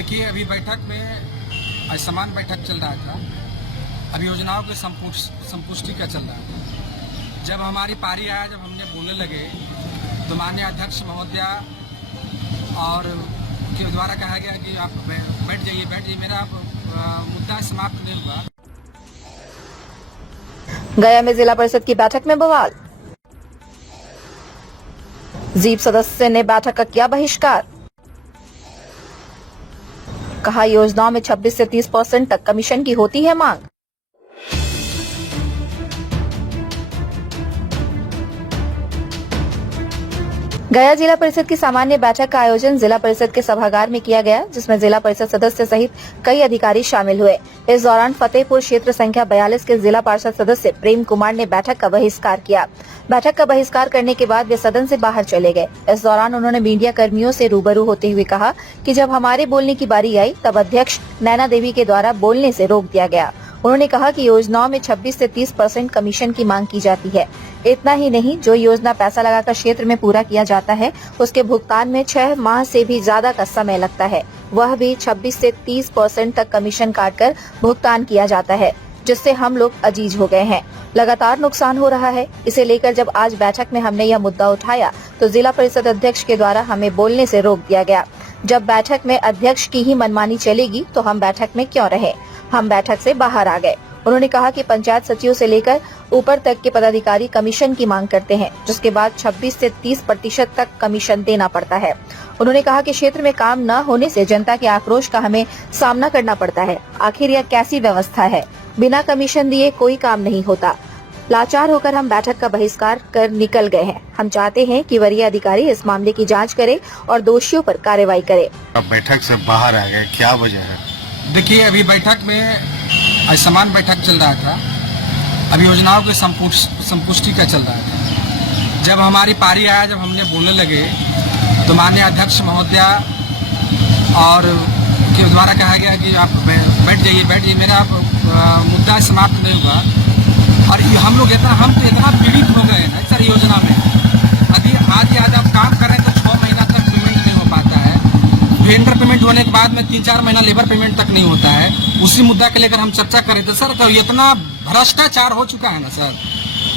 देखिए, अभी बैठक में असमान बैठक चल रहा था। अभी योजनाओं की संपुष्टि का चल रहा था। जब हमारी पारी आया, जब हमने बोलने लगे तो माननीय अध्यक्ष महोदया और के द्वारा कहा गया कि आप बैठ जाइए। मेरा मुद्दा समाप्त नहीं हुआ। गया में जिला परिषद की बैठक में बवाल। जीप सदस्य ने बैठक का किया बहिष्कार। कहा योजनाओं में 26 से 30% तक कमीशन की होती है मांग। गया जिला परिषद की सामान्य बैठक का आयोजन जिला परिषद के सभागार में किया गया, जिसमें जिला परिषद सदस्य सहित कई अधिकारी शामिल हुए। इस दौरान फतेहपुर क्षेत्र संख्या 42 के जिला पार्षद सदस्य प्रेम कुमार ने बैठक का बहिष्कार किया। बैठक का बहिष्कार करने के बाद वे सदन से बाहर चले गए। इस दौरान उन्होंने मीडिया कर्मियों से रूबरू होते हुए कहा कि जब हमारे बोलने की बारी आई तब अध्यक्ष नैना देवी के द्वारा बोलने से रोक दिया गया। उन्होंने कहा कि योजनाओं में 26 से 30% कमीशन की मांग की जाती है। इतना ही नहीं, जो योजना पैसा लगाकर क्षेत्र में पूरा किया जाता है उसके भुगतान में 6 माह से भी ज्यादा का समय लगता है। वह भी 26 से 30% तक कमीशन काटकर भुगतान किया जाता है, जिससे हम लोग अजीज हो गए हैं। लगातार नुकसान हो रहा है। इसे लेकर जब आज बैठक में हमने यह मुद्दा उठाया तो जिला परिषद अध्यक्ष के द्वारा हमें बोलने से रोक दिया गया। जब बैठक में अध्यक्ष की ही मनमानी चलेगी तो हम बैठक में क्यों रहे। हम बैठक से बाहर आ गए। उन्होंने कहा कि पंचायत सचिव से लेकर ऊपर तक के पदाधिकारी कमीशन की मांग करते हैं, जिसके बाद 26 से 30% तक कमीशन देना पड़ता है। उन्होंने कहा कि क्षेत्र में काम न होने से जनता के आक्रोश का हमें सामना करना पड़ता है। आखिर यह कैसी व्यवस्था है? बिना कमीशन दिए कोई काम नहीं होता। लाचार होकर हम बैठक का बहिष्कार कर निकल गए हैं। हम चाहते हैं कि वरीय अधिकारी इस मामले की जांच करे और दोषियों पर कार्रवाई करे। अब बैठक से बाहर आ गए, क्या वजह है? देखिए, अभी बैठक में असमान बैठक चल रहा था। अभी योजनाओं की संपुष्टि का चल रहा था। जब हमारी पारी आया, जब हमने बोलने लगे तो माननीय अध्यक्ष महोदया और के द्वारा कहा गया कि आप बैठ जाइए। मेरा मुद्दा समाप्त नहीं हुआ। और हम लोग इतना पीड़ित हो गए हैं सर योजना में। यदि आज आप काम करें तो 6 महीना तक पेमेंट नहीं हो पाता है। वेंडर पेमेंट होने के बाद में 3-4 महीना लेबर पेमेंट तक नहीं होता है। उसी मुद्दा के लेकर हम चर्चा करें तो सर, तो इतना भ्रष्टाचार हो चुका है ना सर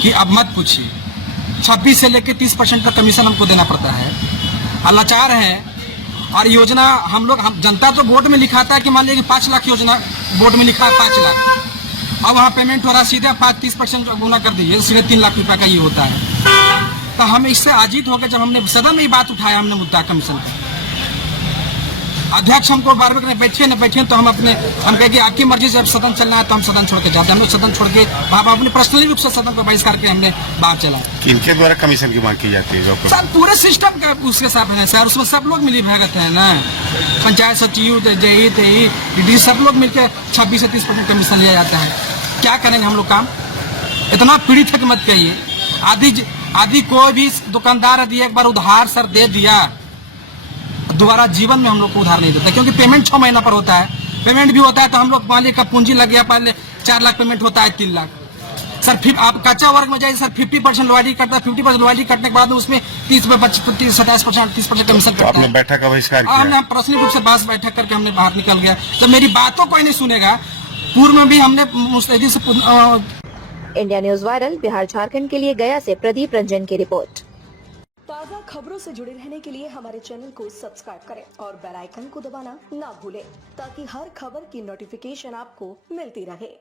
कि अब मत पूछिए। 26 से लेकर 30% का कमीशन हमको देना पड़ता है। लाचार है। और योजना हम जनता तो बोर्ड में लिखाता है कि मान लीजिए 5 लाख योजना बोर्ड में लिखा है 5 लाख। अब वहाँ पेमेंट हो रहा सीधे 30% गुना कर दीजिए, सीधे 3 लाख रुपए का ये होता है। तो हम इससे आजित होकर जब हमने सदन में ये बात उठाया, हमने मुद्दा कमीशन का, अध्यक्ष हमको बार बार बैठे तो हम कहे कि आपकी मर्जी से अब सदन चलना है तो हम सदन छोड़ के जाते हैं। हम लोग सदन छोड़ के अपने पर्सनली रूप से सदन को बहिष्कार करके हमने बाहर चला। इनके द्वारा कमीशन की मांग की जाती है सर, पूरे सिस्टम का उसके साथ है सर। उसमें सब लोग मिली भगत है ना, पंचायत सचिव, जेई, सब लोग मिलकर 26 से 30% कमीशन लिया जाता है। क्या करेंगे हम लोग काम? इतना पीड़ित है कि मत कहिए। आदि कोई भी दुकानदार यदि एक बार उधार सर दे दिया, दोबारा जीवन में हम लोग को उधार नहीं देता, क्योंकि पेमेंट 6 महीना पर होता है। पेमेंट भी होता है तो हम लोग मान लीजिए का पूंजी लग गया, पहले 4 लाख पेमेंट होता है 3 लाख। सर फिर आप कच्चा वर्ग में जाइए सर, 50% लॉयल्टी कटता है। 50% लॉयल्टी कटने के बाद उसमें 27% कमीशन कटता है। बैठक का बहिष्कार किया। हमने पर्सनली रूप से बस बैठक करके हमने बाहर निकल गया। जब मेरी बातों कोई नहीं सुनेगा, पूर्व में भी हमने मुस्तैदी से। India news viral Bihar Jharkhand के लिए गया से प्रदीप रंजन की रिपोर्ट। ताज़ा खबरों से जुड़े रहने के लिए हमारे चैनल को सब्सक्राइब करें और बेल आइकन को दबाना ना भूलें, ताकि हर खबर की नोटिफिकेशन आपको मिलती रहे।